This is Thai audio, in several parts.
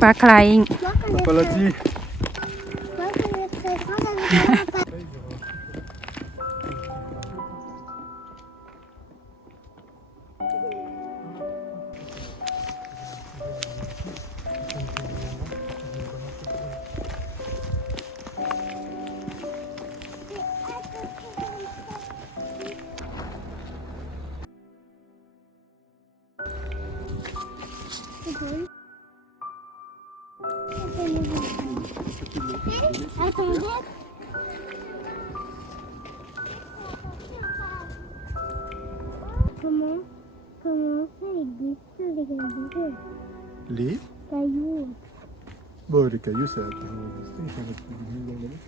ปลาคลายอิง Paladji. Comment ça existe les cailloux? Les Cailloux. Bon, les cailloux, ça a toujours existé. Ils sont restés des millions d'années.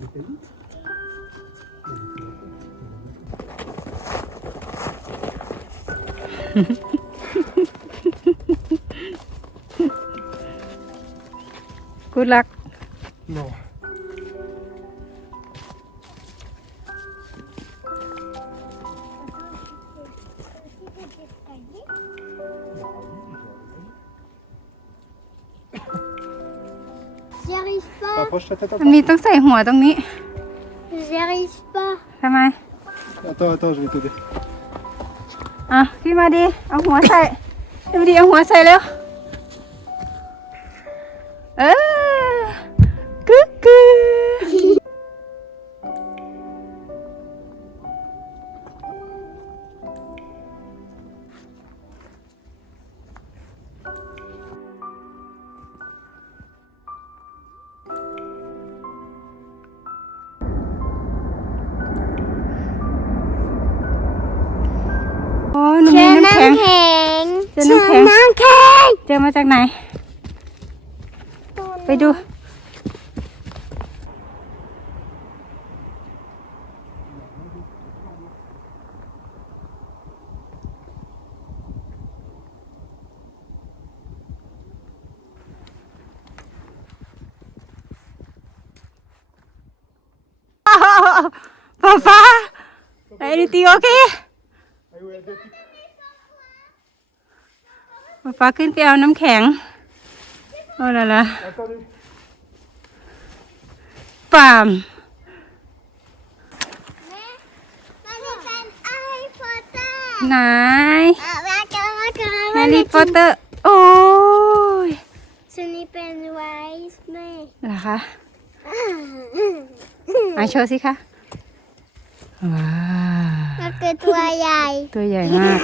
Les cailloux กูรัก Non. J'y arrive pas. Approche ta tête อัน encore. นี้ต้องใส่หัวตรงนี้ J'y arrive pas. ทำไม Attends, je vais t'aider. อ่ะพี่มาดีเอาหัวใส่พี่มาดีเอาหัวใส่เร็วเออกึกกึโอ้ยหนูมีน้ำแข็ง เจอน้ำแข็ง เจอมาจากไหน ไปดู Papa, anything okay? ป๊าขึ้นไปเอาน้ำแข็งโอ้ละละ Attendez. ปาม ไหน แฮร์รี่พอตเตอร์ โอ้ย Ce n'est pas une wise mais เหรอคะมาโชว์สิคะว้าว ก็คือตัวใหญ่ ตัวใหญ่มาก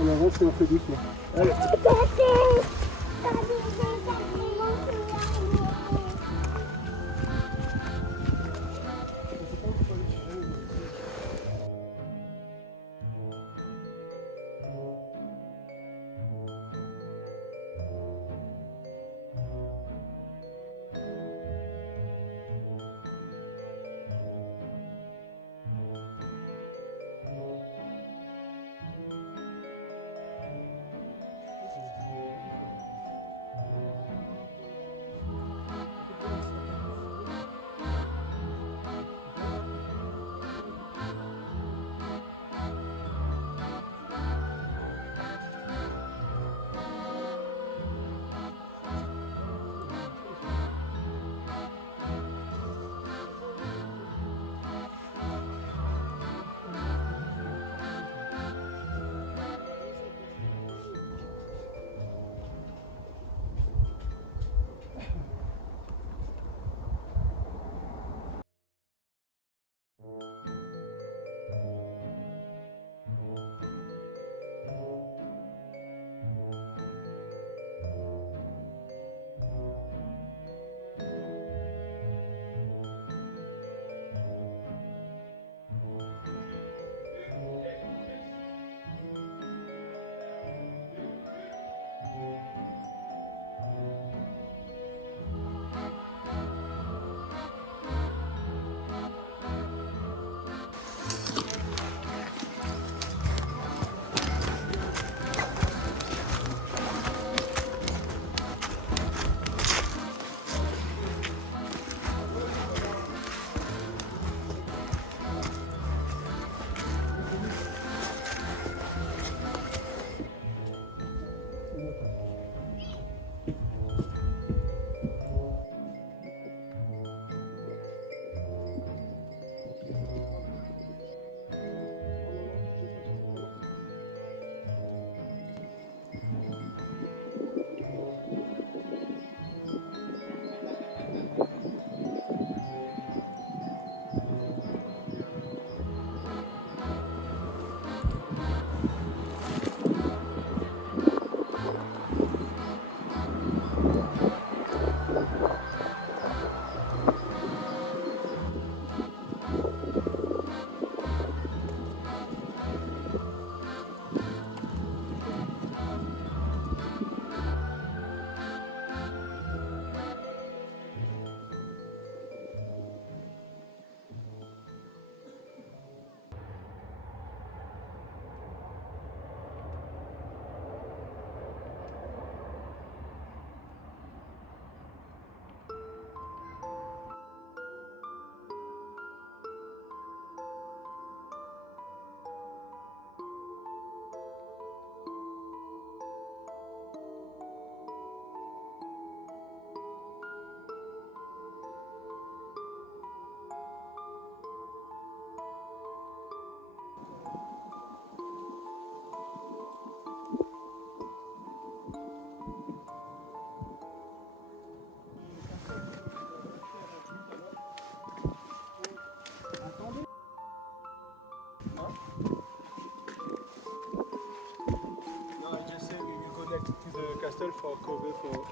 On avance et on fait doucement. Allez. No, I just say we will go next to the castle for cover for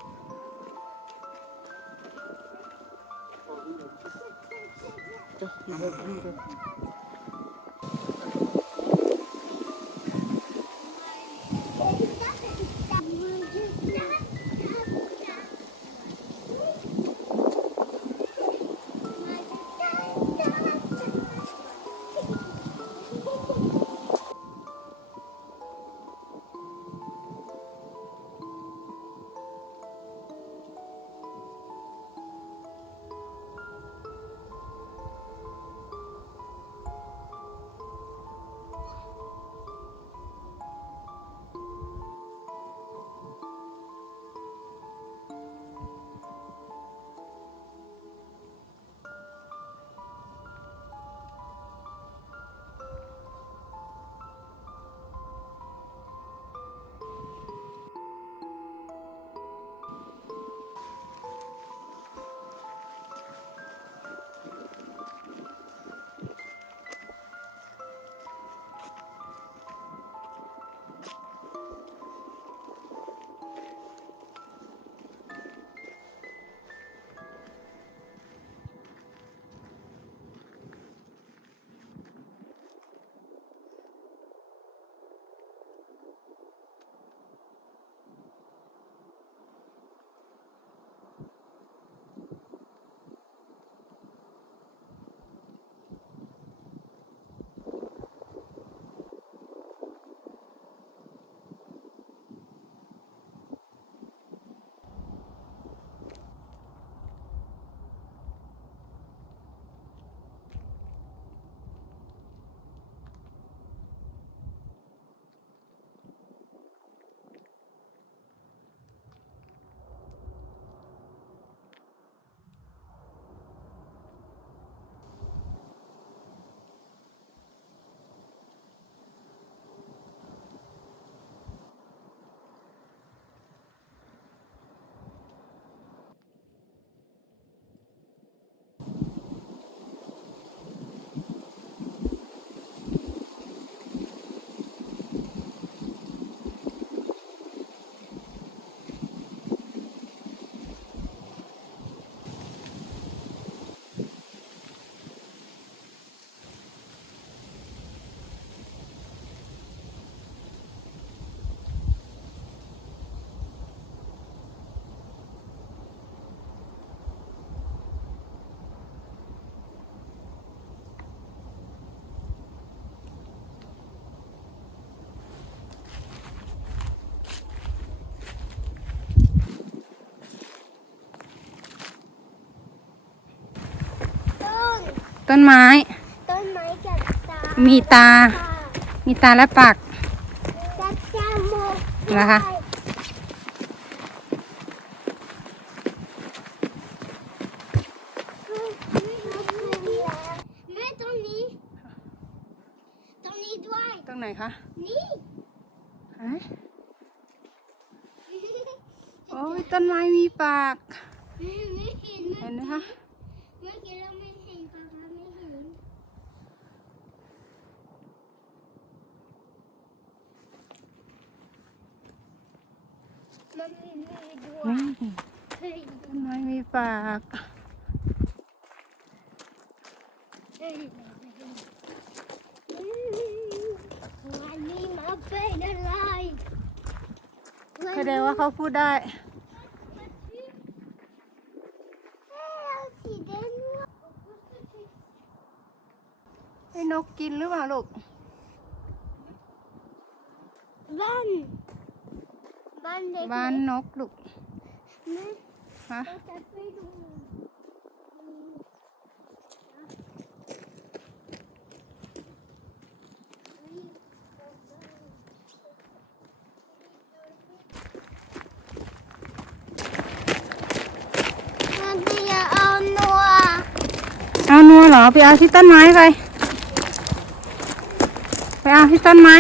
ต้นไม้ ต้นไม้กับตา มีตา มีตาและปาก กับจมูก นะคะ แม่ตรงนี้ด้วย ตรงไหนคะ นี่ ฮะโอ้ยต้นไม้มีปาก ไม่เห็น เห็นไหมคะ เมื่อกี้เราไม่เห็นปะคะไม่เห็นมันมีมือด้วย นี่ เฮ้ย ต้นไม้มีปาก เฮ้ยวันนี้มาเป็นอะไร แสดงว่าเขาพูดได้ สีแดงด้วย ให้นกกินหรือเปล่าลูก บ้านเด็ก บ้านนกลูก แม่ ฮะ เราจะไปดูมันจะเอาหนัว เอานัวเหรอ ไปเอาที่ต้นไม้ไป ไปเอาที่ต้นไม้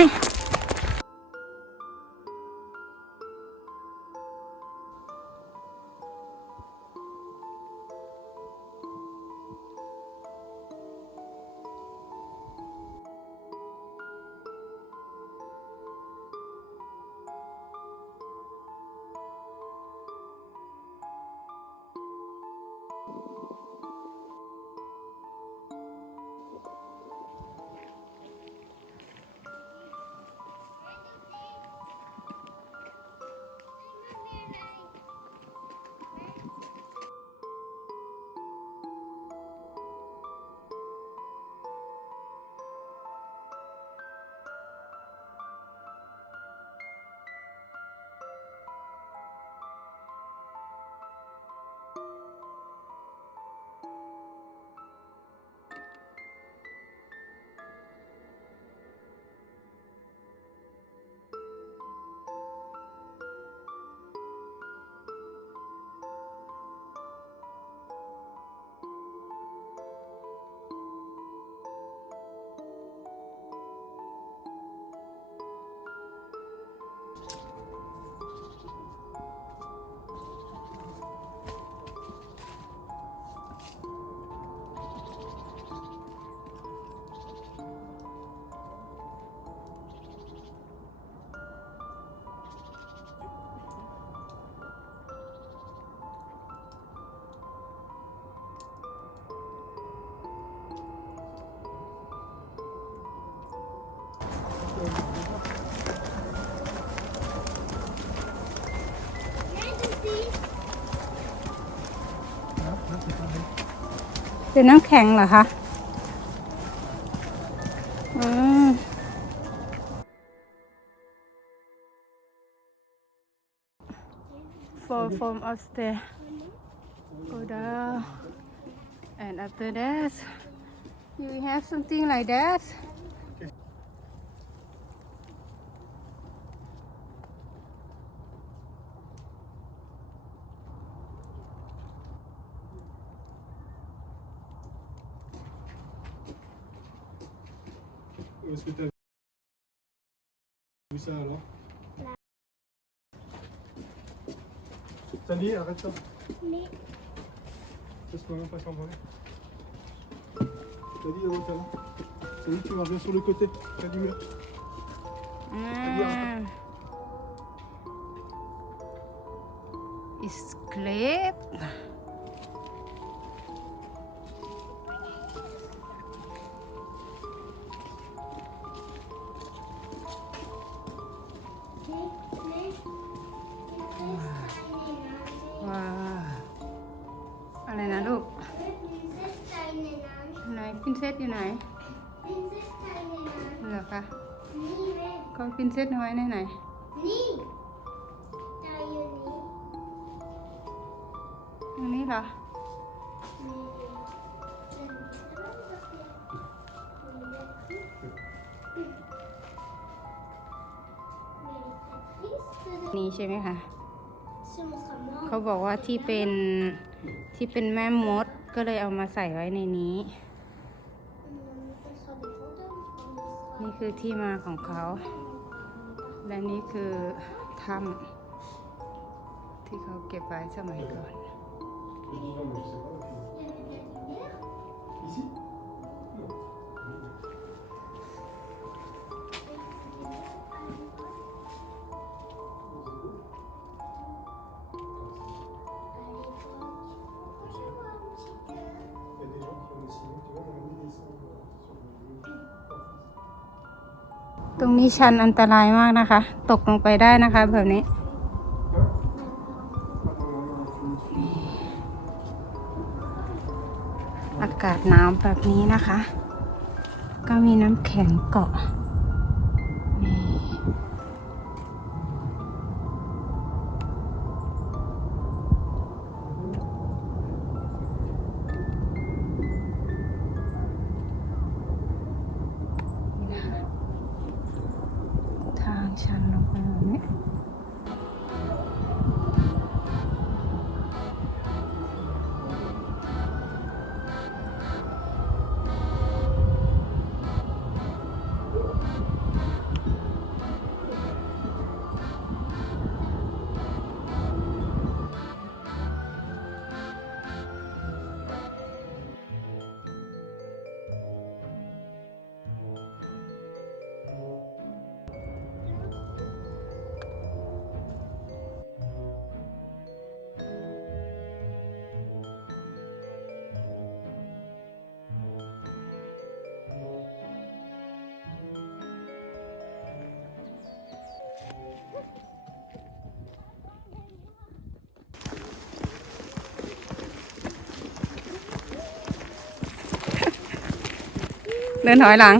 เป็นน้ำแข็งเหรอคะอืม Fall from upstairs go down and after that you have something like that Où est-ce que t'as vu ça alors? Sally, arrête ça. Mais Laisse-moi même pas s'envoler. Sally, remonte là. Sally, tu reviens sur le côté. Près du mur. It's clearว้าวอะไรนะลูกไหนพินเซสอยู่ไหนเหรอคะเขาพินเซสเอาไว้ในไหนตรงนี้เหรอนี่ใช่ไหมคะเขาบอกว่าที่เป็นแม่มดก็เลยเอามาใส่ไว้ในนี้ นี่คือที่มาของเขา และนี่คือถ้ำที่เขาเก็บไว้สมัยก่อน Ici? ตรงนี้ชันอันตรายมากนะคะ ตกลงไปได้นะคะแบบนี้ อากาศหนาวแบบนี้นะคะ ก็มีน้ำแข็งเกาะทางชันลงไปแบบนี้ เดินถอยหลัง